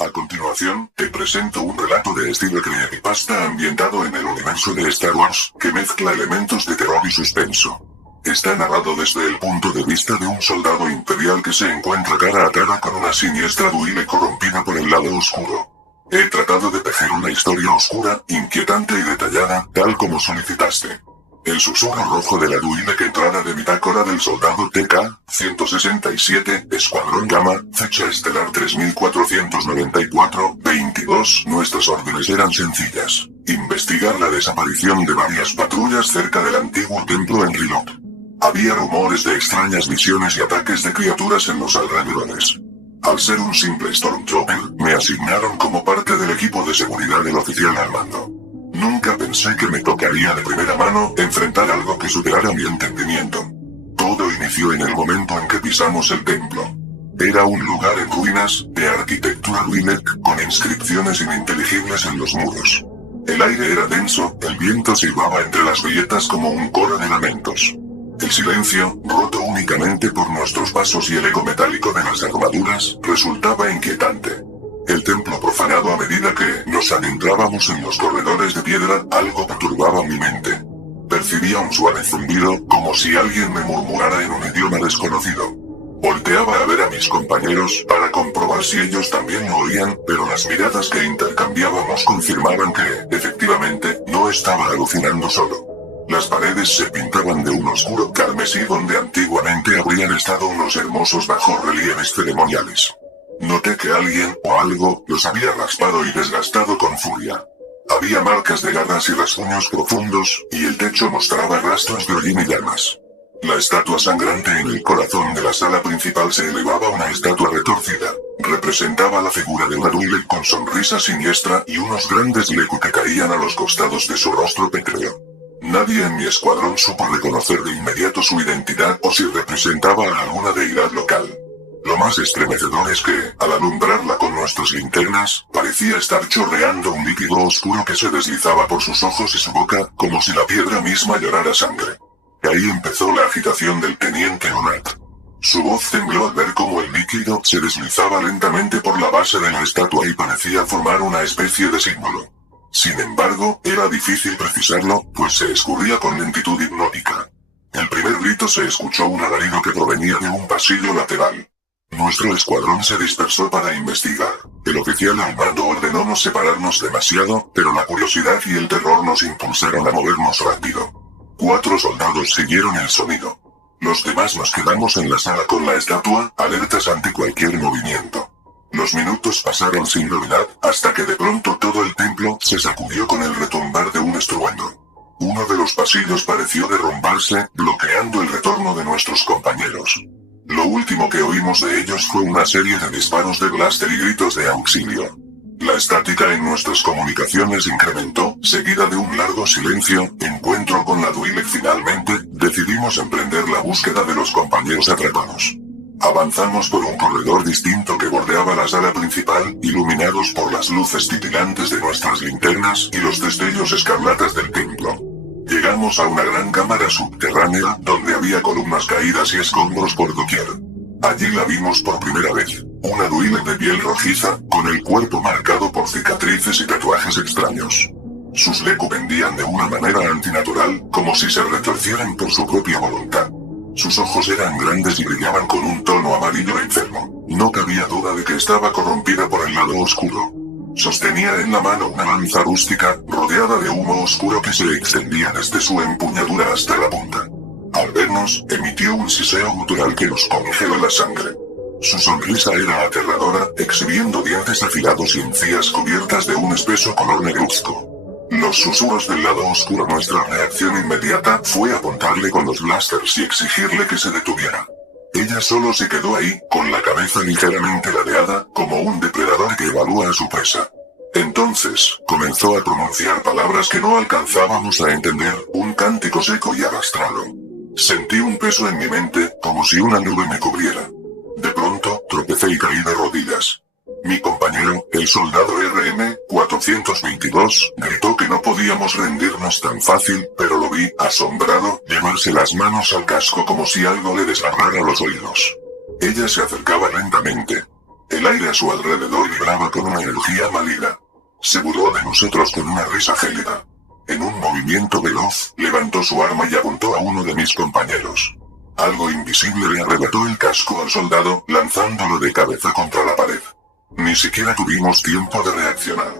A continuación, te presento un relato de estilo creepypasta ambientado en el universo de Star Wars, que mezcla elementos de terror y suspenso. Está narrado desde el punto de vista de un soldado imperial que se encuentra cara a cara con una siniestra druida corrompida por el lado oscuro. He tratado de tejer una historia oscura, inquietante y detallada, tal como solicitaste. El susurro rojo de la druida que entrada de bitácora del soldado TK-167, Escuadrón Gamma, fecha estelar 3494-22. Nuestras órdenes eran sencillas. Investigar la desaparición de varias patrullas cerca del antiguo templo en Rilot. Había rumores de extrañas visiones y ataques de criaturas en los alrededores. Al ser un simple Stormtrooper, me asignaron como parte del equipo de seguridad del oficial al mando. Nunca pensé que me tocaría de primera mano enfrentar algo que superara mi entendimiento. Todo inició en el momento en que pisamos el templo. Era un lugar en ruinas, de arquitectura Twi'lek, con inscripciones ininteligibles en los muros. El aire era denso, el viento silbaba entre las grietas como un coro de lamentos. El silencio, roto únicamente por nuestros pasos y el eco metálico de las armaduras, resultaba inquietante. El templo profanado a medida que nos adentrábamos en los corredores de piedra, algo perturbaba mi mente. Percibía un suave zumbido, como si alguien me murmurara en un idioma desconocido. Volteaba a ver a mis compañeros, para comprobar si ellos también lo oían, pero las miradas que intercambiábamos confirmaban que, efectivamente, no estaba alucinando solo. Las paredes se pintaban de un oscuro carmesí donde antiguamente habrían estado unos hermosos bajorrelieves ceremoniales. Noté que alguien, o algo, los había raspado y desgastado con furia. Había marcas de garras y rasguños profundos, y el techo mostraba rastros de hollín y llamas. La estatua sangrante en el corazón de la sala principal se elevaba una estatua retorcida. Representaba la figura de una Twi'lek con sonrisa siniestra y unos grandes leku que caían a los costados de su rostro pétreo. Nadie en mi escuadrón supo reconocer de inmediato su identidad o si representaba a alguna deidad local. Lo más estremecedor es que, al alumbrarla con nuestras linternas, parecía estar chorreando un líquido oscuro que se deslizaba por sus ojos y su boca, como si la piedra misma llorara sangre. Y ahí empezó la agitación del teniente Onat. Su voz tembló al ver cómo el líquido se deslizaba lentamente por la base de la estatua y parecía formar una especie de símbolo. Sin embargo, era difícil precisarlo, pues se escurría con lentitud hipnótica. El primer grito se escuchó un alarido que provenía de un pasillo lateral. Nuestro escuadrón se dispersó para investigar. El oficial al mando ordenó no separarnos demasiado, pero la curiosidad y el terror nos impulsaron a movernos rápido. 4 soldados siguieron el sonido. Los demás nos quedamos en la sala con la estatua, alertas ante cualquier movimiento. Los minutos pasaron sin novedad, hasta que de pronto todo el templo se sacudió con el retumbar de un estruendo. Uno de los pasillos pareció derrumbarse, bloqueando el retorno de nuestros compañeros. Lo último que oímos de ellos fue una serie de disparos de blaster y gritos de auxilio. La estática en nuestras comunicaciones incrementó, seguida de un largo silencio. Encuentro con la Twi'lek. Finalmente, decidimos emprender la búsqueda de los compañeros atrapados. Avanzamos por un corredor distinto que bordeaba la sala principal, iluminados por las luces titilantes de nuestras linternas y los destellos escarlatas del templo. Llegamos a una gran cámara subterránea, donde había columnas caídas y escombros por doquier. Allí la vimos por primera vez, una Twi'lek de piel rojiza, con el cuerpo marcado por cicatrices y tatuajes extraños. Sus leku pendían de una manera antinatural, como si se retorcieran por su propia voluntad. Sus ojos eran grandes y brillaban con un tono amarillo enfermo. No cabía duda de que estaba corrompida por el lado oscuro. Sostenía en la mano una lanza rústica, rodeada de humo oscuro que se extendía desde su empuñadura hasta la punta. Al vernos, emitió un siseo gutural que nos congeló la sangre. Su sonrisa era aterradora, exhibiendo dientes afilados y encías cubiertas de un espeso color negruzco. Los susurros del lado oscuro. Nuestra reacción inmediata fue apuntarle con los blasters y exigirle que se detuviera. Ella solo se quedó ahí, con la cabeza ligeramente ladeada, como un depredador que evalúa a su presa. Entonces, comenzó a pronunciar palabras que no alcanzábamos a entender, un cántico seco y arrastrado. Sentí un peso en mi mente, como si una nube me cubriera. De pronto, tropecé y caí de rodillas. Mi compañero, el soldado RM-422, gritó que no podíamos rendirnos tan fácil, pero lo vi, asombrado, llevarse las manos al casco como si algo le desgarrara los oídos. Ella se acercaba lentamente. El aire a su alrededor vibraba con una energía maligna. Se burló de nosotros con una risa gélida. En un movimiento veloz, levantó su arma y apuntó a uno de mis compañeros. Algo invisible le arrebató el casco al soldado, lanzándolo de cabeza contra la pared. Ni siquiera tuvimos tiempo de reaccionar.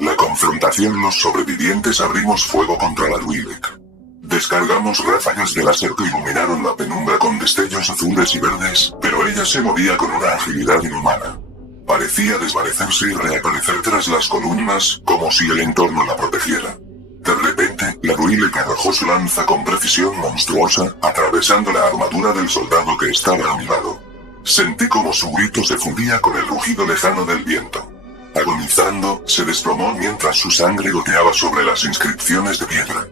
La confrontación, los sobrevivientes abrimos fuego contra la Twi'lek. Descargamos ráfagas de láser que iluminaron la penumbra con destellos azules y verdes, pero ella se movía con una agilidad inhumana. Parecía desvanecerse y reaparecer tras las columnas, como si el entorno la protegiera. De repente, la Twi'lek arrojó su lanza con precisión monstruosa, atravesando la armadura del soldado que estaba a mi lado. Sentí como su grito se fundía con el rugido lejano del viento. Agonizando, se desplomó mientras su sangre goteaba sobre las inscripciones de piedra.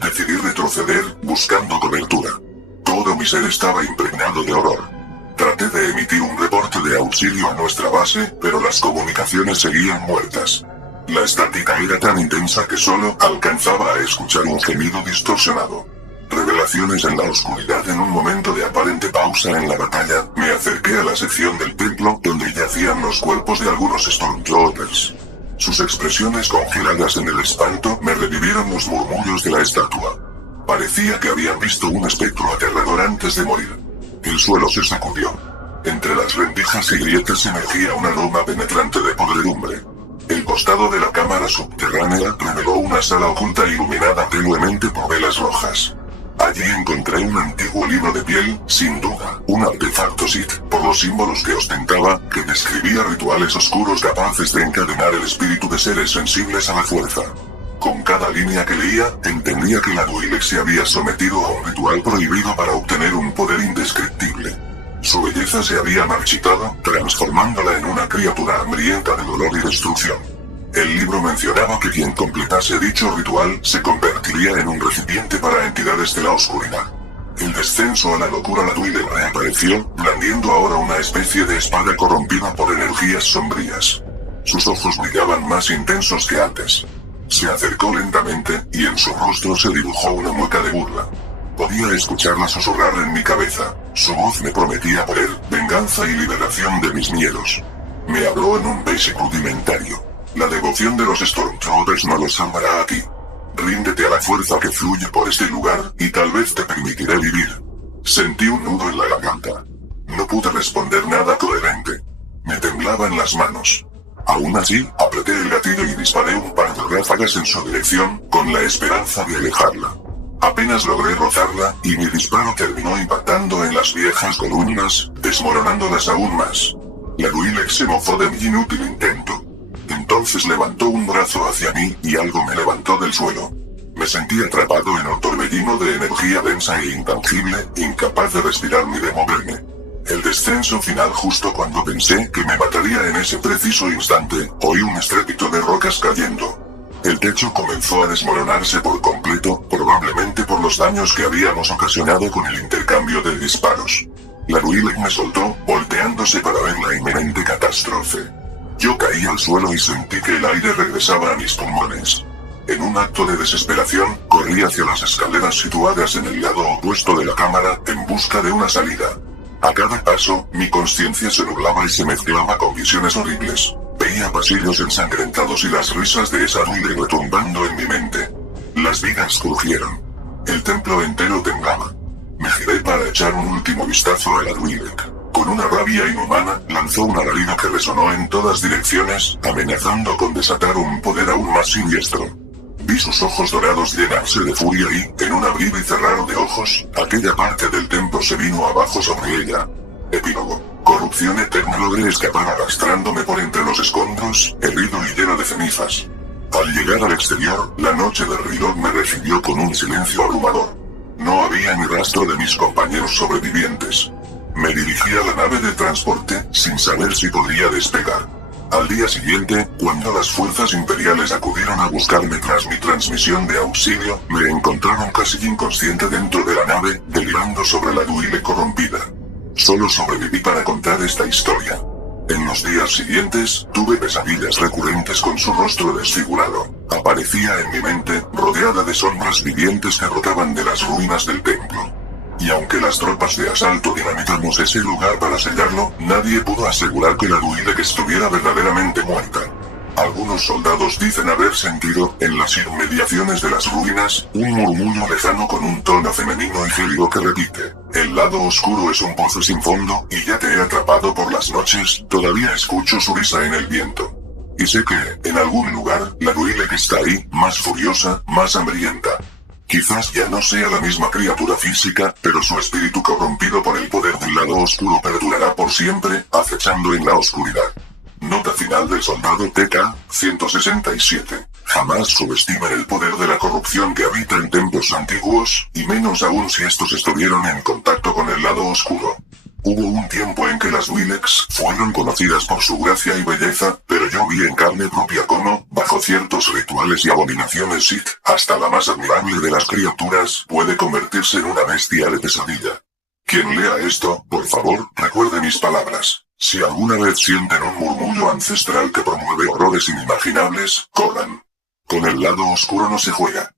Decidí retroceder, buscando cobertura. Todo mi ser estaba impregnado de horror. Traté de emitir un reporte de auxilio a nuestra base, pero las comunicaciones seguían muertas. La estática era tan intensa que solo alcanzaba a escuchar un gemido distorsionado. Revelaciones en la oscuridad. En un momento de aparente pausa en la batalla, me acerqué a la sección del templo donde yacían los cuerpos de algunos Stormtroopers. Sus expresiones congeladas en el espanto me revivieron los murmullos de la estatua. Parecía que habían visto un espectro aterrador antes de morir. El suelo se sacudió. Entre las rendijas y grietas emergía un aroma penetrante de podredumbre. El costado de la cámara subterránea reveló una sala oculta iluminada tenuemente por velas rojas. Allí encontré un antiguo libro de piel, sin duda, un artefacto Sith, por los símbolos que ostentaba, que describía rituales oscuros capaces de encadenar el espíritu de seres sensibles a la fuerza. Con cada línea que leía, entendía que la Twi'lek se había sometido a un ritual prohibido para obtener un poder indescriptible. Su belleza se había marchitado, transformándola en una criatura hambrienta de dolor y destrucción. El libro mencionaba que quien completase dicho ritual se convertiría en un recipiente para entidades de la oscuridad. El descenso a la locura. La Twi'lek reapareció, blandiendo ahora una especie de espada corrompida por energías sombrías. Sus ojos brillaban más intensos que antes. Se acercó lentamente, y en su rostro se dibujó una mueca de burla. Podía escucharla susurrar en mi cabeza. Su voz me prometía poder, venganza y liberación de mis miedos. Me habló en un basic rudimentario. La devoción de los Stormtroopers no los salvará a ti. Ríndete a la fuerza que fluye por este lugar, y tal vez te permitiré vivir. Sentí un nudo en la garganta. No pude responder nada coherente. Me temblaban las manos. Aún así, apreté el gatillo y disparé un par de ráfagas en su dirección, con la esperanza de alejarla. Apenas logré rozarla, y mi disparo terminó impactando en las viejas columnas, desmoronándolas aún más. La Twi'lek se mofó de mi inútil intento. Entonces levantó un brazo hacia mí, y algo me levantó del suelo. Me sentí atrapado en un torbellino de energía densa e intangible, incapaz de respirar ni de moverme. El descenso final. Justo cuando pensé que me mataría en ese preciso instante, oí un estrépito de rocas cayendo. El techo comenzó a desmoronarse por completo, probablemente por los daños que habíamos ocasionado con el intercambio de disparos. La Twi'lek me soltó, volteándose para ver la inminente catástrofe. Yo caí al suelo y sentí que el aire regresaba a mis pulmones. En un acto de desesperación, corrí hacia las escaleras situadas en el lado opuesto de la cámara, en busca de una salida. A cada paso, mi conciencia se nublaba y se mezclaba con visiones horribles. Veía pasillos ensangrentados y las risas de esa Twi'lek retumbando en mi mente. Las vigas crujieron. El templo entero temblaba. Me giré para echar un último vistazo a la Twi'lek. Con una rabia inhumana, lanzó un alarido que resonó en todas direcciones, amenazando con desatar un poder aún más siniestro. Vi sus ojos dorados llenarse de furia y, en un abrir y cerrar de ojos, aquella parte del templo se vino abajo sobre ella. Epílogo. Corrupción eterna. Logré escapar arrastrándome por entre los escombros, herido y lleno de cenizas. Al llegar al exterior, la noche de Ryloth me recibió con un silencio abrumador. No había ni rastro de mis compañeros sobrevivientes. Me dirigí a la nave de transporte, sin saber si podría despegar. Al día siguiente, cuando las fuerzas imperiales acudieron a buscarme tras mi transmisión de auxilio, me encontraron casi inconsciente dentro de la nave, delirando sobre la Twi'lek corrompida. Solo sobreviví para contar esta historia. En los días siguientes, tuve pesadillas recurrentes con su rostro desfigurado. Aparecía en mi mente, rodeada de sombras vivientes que brotaban de las ruinas del templo. Y aunque las tropas de asalto dinamitamos ese lugar para sellarlo, nadie pudo asegurar que la Duilek estuviera verdaderamente muerta. Algunos soldados dicen haber sentido, en las inmediaciones de las ruinas, un murmullo lejano con un tono femenino y gélido que repite: el lado oscuro es un pozo sin fondo, y ya te he atrapado por las noches, todavía escucho su risa en el viento. Y sé que, en algún lugar, la Duilek está ahí, más furiosa, más hambrienta. Quizás ya no sea la misma criatura física, pero su espíritu corrompido por el poder del lado oscuro perdurará por siempre, acechando en la oscuridad. Nota final del soldado TK-167. Jamás subestimen el poder de la corrupción que habita en templos antiguos, y menos aún si estos estuvieron en contacto con el lado oscuro. Hubo un tiempo en que las Duileks fueron conocidas por su gracia y belleza, pero yo vi en carne propia cómo, bajo ciertos rituales y abominaciones Sith, hasta la más admirable de las criaturas puede convertirse en una bestia de pesadilla. Quien lea esto, por favor, recuerde mis palabras. Si alguna vez sienten un murmullo ancestral que promueve horrores inimaginables, corran. Con el lado oscuro no se juega.